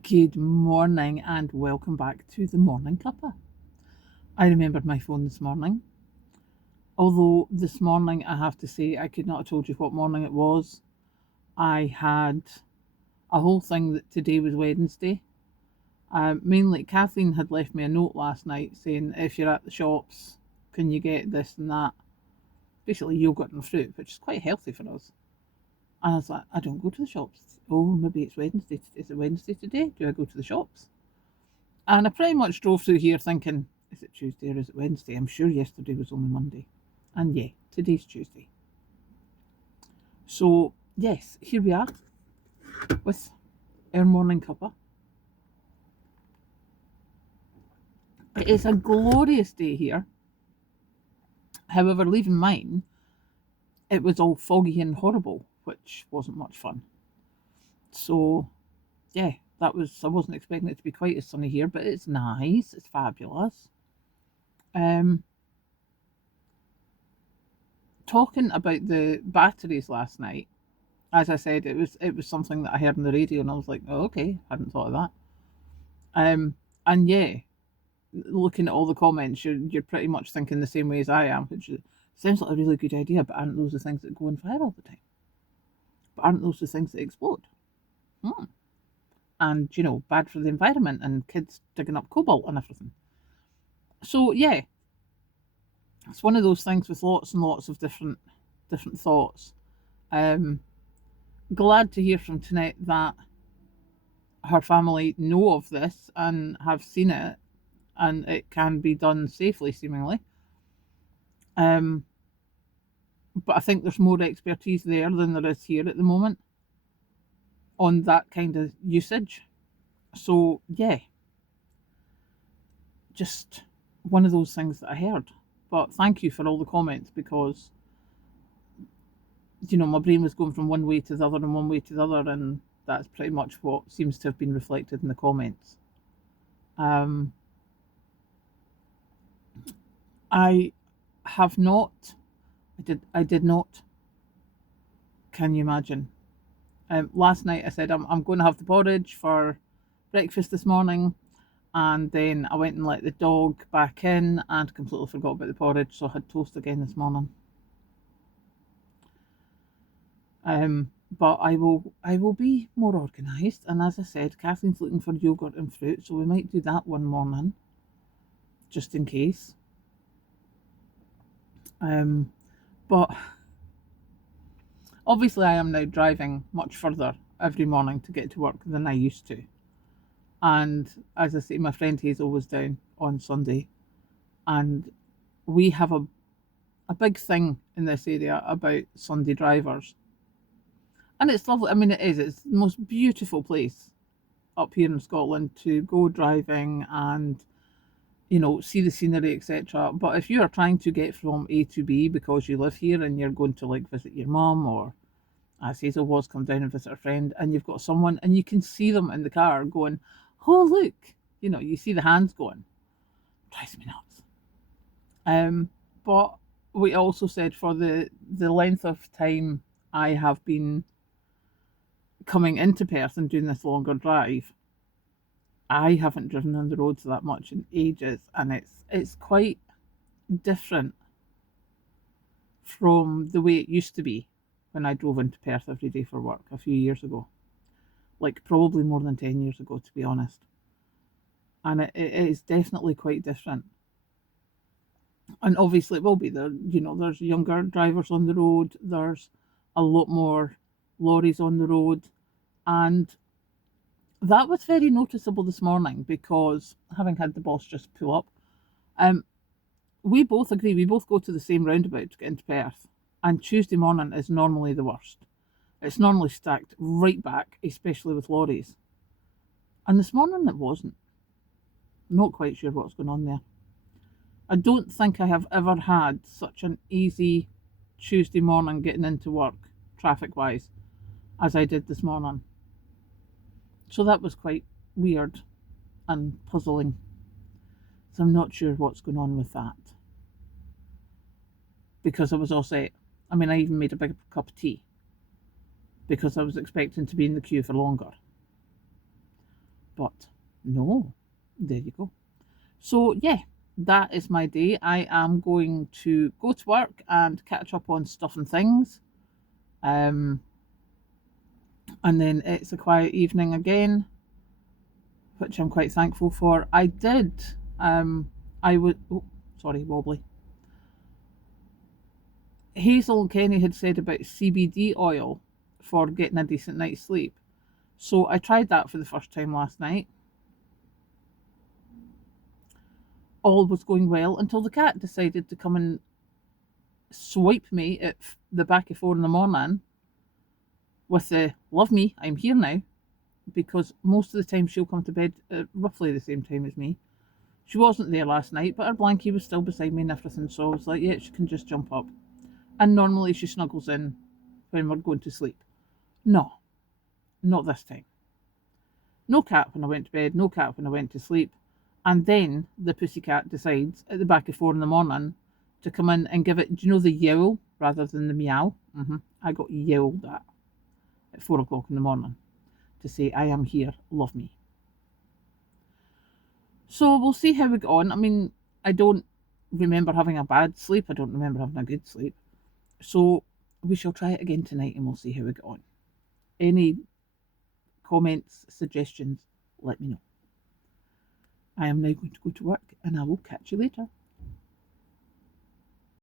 Good morning and welcome back to the morning cuppa. I remembered my phone this morning. Although this morning I have to say I could not have told you what morning it was. I had a whole thing that today was Wednesday. Mainly Kathleen had left me a note last night saying if you're at the shops, can you get this and that? Basically yogurt and fruit, which is quite healthy for us. And I was like, I don't go to the shops. Oh, maybe it's Wednesday. Is it Wednesday today? Do I go to the shops? And I pretty much drove through here thinking, is it Tuesday or is it Wednesday? I'm sure yesterday was only Monday. And yeah, today's Tuesday. So, yes, here we are with our morning cuppa. It is a glorious day here. However, leaving mine, it was all foggy and horrible, which wasn't much fun. So, yeah, I wasn't expecting it to be quite as sunny here, but it's nice, it's fabulous. Talking about the batteries last night, as I said, it was something that I heard on the radio, and I was like, oh, okay, hadn't thought of that. And yeah, looking at all the comments, you're pretty much thinking the same way as I am, which sounds like a really good idea, but aren't those the things that go on fire all the time? But aren't those the things that explode? And bad for the environment and kids digging up cobalt and everything. So yeah, it's one of those things with lots and lots of different thoughts. Glad to hear from Tinette that her family know of this and have seen it, and it can be done safely, seemingly. But I think there's more expertise there than there is here at the moment on that kind of usage. So yeah, just one of those things that I heard. But thank you for all the comments, because my brain was going from one way to the other and one way to the other, and that's pretty much what seems to have been reflected in the comments. I have not. I did not. Can you imagine? Last night I said I'm going to have the porridge for breakfast this morning, and then I went and let the dog back in and completely forgot about the porridge, so I had toast again this morning. But I will be more organised, and as I said, Kathleen's looking for yogurt and fruit, so we might do that one morning, just in case. But obviously I am now driving much further every morning to get to work than I used to. And as I say, my friend Hazel was down on Sunday, and we have a big thing in this area about Sunday drivers. And it's lovely. I mean, it is. It's the most beautiful place up here in Scotland to go driving and, see the scenery, etc. But if you are trying to get from A to B because you live here and you're going to like visit your mum, or as Hazel was, come down and visit a friend, and you've got someone and you can see them in the car going, oh, look, you see the hands going, drives me nuts. But we also said for the length of time I have been coming into Perth and doing this longer drive, I haven't driven on the roads that much in ages, and it's quite different from the way it used to be when I drove into Perth every day for work a few years ago. Like probably more than 10 years ago, to be honest. And it is definitely quite different. And obviously it will be there. There's younger drivers on the road, there's a lot more lorries on the road, and that was very noticeable this morning, because having had the boss just pull up, we both agree, we both go to the same roundabout to get into Perth, and Tuesday morning is normally the worst. It's normally stacked right back, especially with lorries. And this morning it wasn't. Not quite sure what's going on there. I don't think I have ever had such an easy Tuesday morning getting into work, traffic wise, as I did this morning. So that was quite weird and puzzling. So I'm not sure what's going on with that. Because I was all set. I mean, I even made a big cup of tea, because I was expecting to be in the queue for longer. But no, there you go. So, yeah, that is my day. I am going to go to work and catch up on stuff and things. Um, and then it's a quiet evening again, which I'm quite thankful for. I did, I would, oh, sorry, wobbly. Hazel and Kenny had said about CBD oil for getting a decent night's sleep. So I tried that for the first time last night. All was going well until the cat decided to come and swipe me at the back of 4 in the morning with the love me, I'm here now, because most of the time she'll come to bed at roughly the same time as me. She wasn't there last night, but her blankie was still beside me and everything, so I was like, yeah, she can just jump up. And normally she snuggles in when we're going to sleep. No, not this time. No cat when I went to bed, no cat when I went to sleep. And then the pussycat decides at the back of 4 in the morning to come in and give it, do you know, the yowl rather than the meow? I got yelled at 4 o'clock in the morning to say, I am here, love me. So we'll see how we get on. I mean, I don't remember having a bad sleep, I don't remember having a good sleep. So we shall try it again tonight and we'll see how we get on. Any comments, suggestions, let me know. I am now going to go to work and I will catch you later.